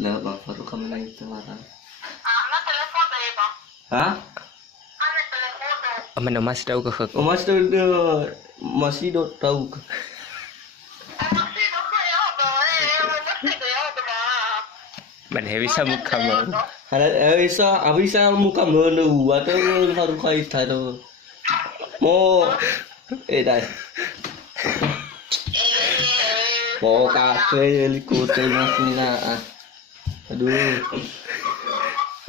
Lah Bang Faruk kami na itu marah. Ano telepon tayo ba? Ha? Ano telepon? Aman mas daw ka Oh, masih do tahu. Masih do kayo ba? Masih kayo ba? man heavy sa mukha mo. Ada bisa muka melu atau Faruk kait tado. Mo dah. Mau kafe likut mas nina. Aduh.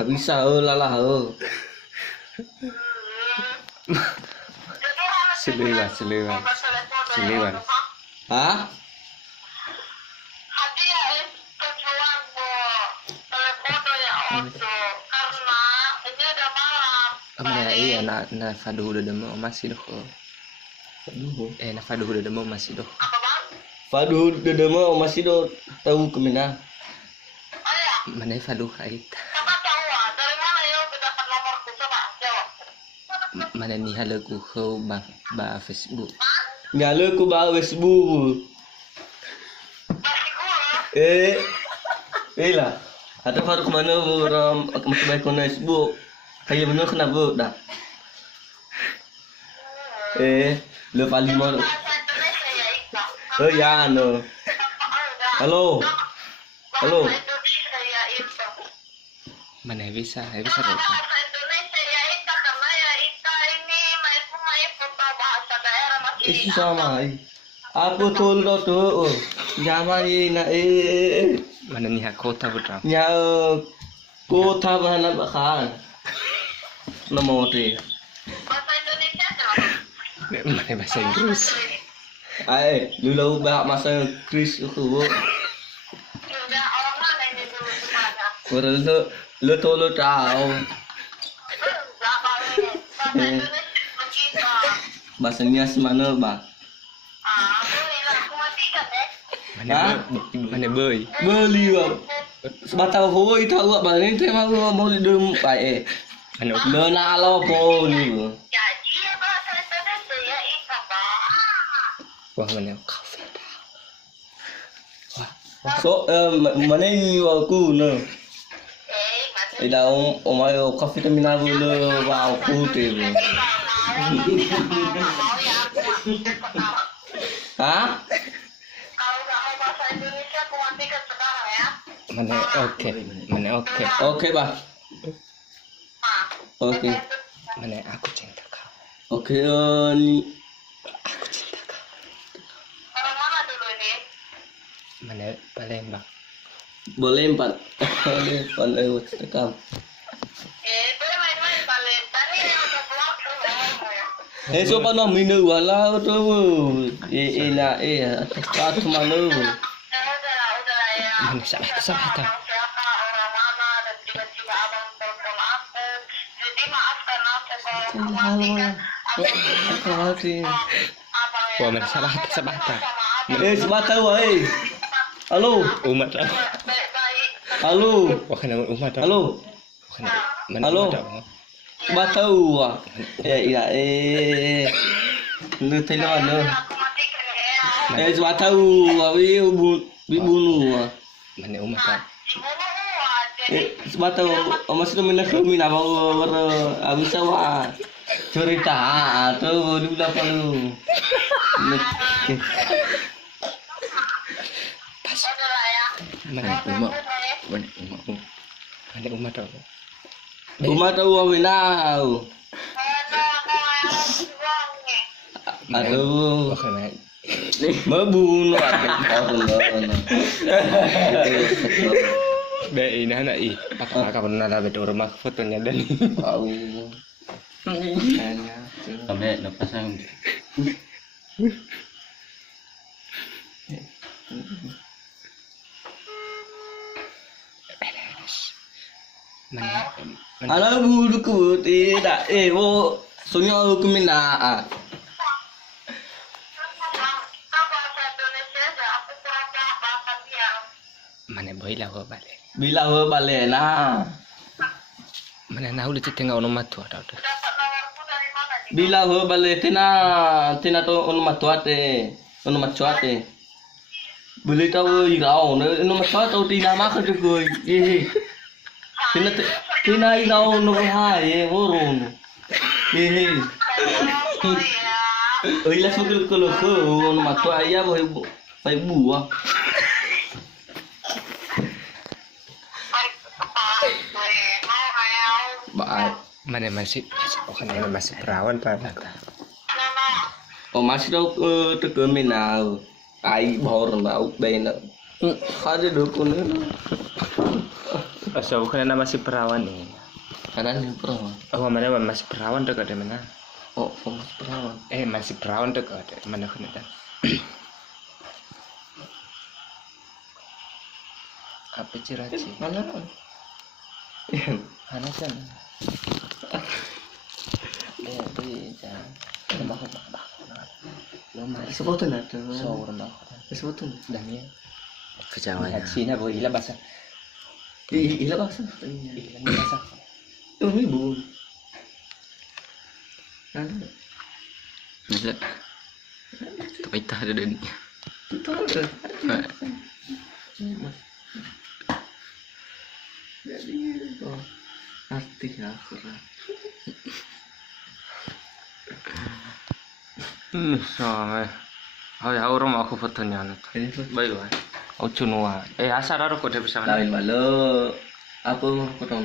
Bisa lalah. Siliwan. Hah? Hadiah tujuan mo telepon ya untuk karena ini udah malam. Aman iya na fadu udah demo masih doh. Aduh. Na fadu udah demo masih doh. Apa bang? Fadu dedema masih do tahu kemana? Oh ya, Mana fadu kait. coba tahu dari mana ya dapat nomorku coba jawab. Mana ni halaku kau ba Facebook. Nyala ku bawa Facebook. Masih gua. Lah. Ada Faruk mana orang macam baik on Facebook. Kayak benar kenapa dah? Lu paling mau. Bahasa Indonesia ya Iqbal. Oh ya no. Halo. Halo. Bahasa Indonesia ya Iqbal. Mana bisa doh. Bahasa Indonesia ya Ika karena ya Ika ini maipu bahasa daerah masih Sama. Apa tol do tu? Jama ina Mana ni kota putra. nya kota bahan bahan. Namo te. bahasa Indonesia kenapa? Mana bahasa Inggris. Lu bah masa Chris aku. Enggak, orang mana ini dulu semuanya? Orang lu tahu tahu. Enggak, bahasa Indonesia begitu. Bahasanya semana bang? Boleh lah, aku matikan deh. Mana boy. Beli bang. Sebatang hoi tahu bang ini tema mau dem pae. Mana Lena alo po ni. Jadi ya bahasa Indonesia ya Ika, Pak. wah mana kafe. So mana ni aku no. Mana? Ida omai kopi terminal bulu wow putih. Mau ya aku matikan sekarang. Hah? Kalau nggak mau bahasa Indonesia, aku matikan sekarang ya. Mana oke. Mana oke. Oke bang. Oke. Mana aku cinta kau. Oke ni. Aku cinta kau. Orang mana dulu ini? Mana Palembang. Boleh 4. Boleh tekam. Boleh main-main balik. Tadi yang udah blok tuh ya. So paano minu wala to. Na at mana. Udah ya. Mana salah tak. Siapa orang mana dan tiba-tiba abang telepon aku. Jadi maafkan aku kalau matikan. Abang Wah mana salah tak. Sebata wai. Halo. Umat lah. Baik-baik. Halo. Wah kena umat. Halo. Mana Halo. umat. Sebata wa. Ya Lu telo ano. Aku matikan ya. Sebata wa wi bunuh. Mana umat. Sebata masih mina kami na bawa abis wa. Cerita atau lu dapat lu. Udah lah ya. Mana umat. Mana umat. Umat tahu awinau. Aduh. Wah kena. Membunuh aku. Be ini anak Apa pernah ada rumah fotonya dan. Sampai pasang. Mana. Ala bulu ku tidak wo sonya aku mina. Mana boy lah kau balik. Bila ho balik na. Mana nak udah tengok nomor tu ada. Bila ho balik tina to on matuate. On matuate. beli tao irau nó mà xóa tao đi làm mắc hết rồi gì thì này irau nó hai vô rồi gì ơi là số cái lô khơ nó mà tôi ai á phải bù à Mana masih bukan mana masih perawan pak. masih đâu tôi cứ mình nào ai bỏ rồi bảo bên đó ada được con nữa So bukan nama masih perawan nih. karena ini perawan Oh mana masih perawan dekat di mana? oh masih perawan Masih perawan dekat mana kan ada? Apa ciraci? mana Mana sana? sebutan ada Seorang sebutan Daniel. Kejawanya. Cina boleh ilah bahasa. ilah bahasa Ilah bahasa. ini bu ada Lihat. Tapi tak ada dan. itu ada jadi arti akhirat Sama. Hai orang aku fotonya anak. ini tuh Baik lah. Oh cunua. Asal ada kok dia bersama. lain malu apa mau potong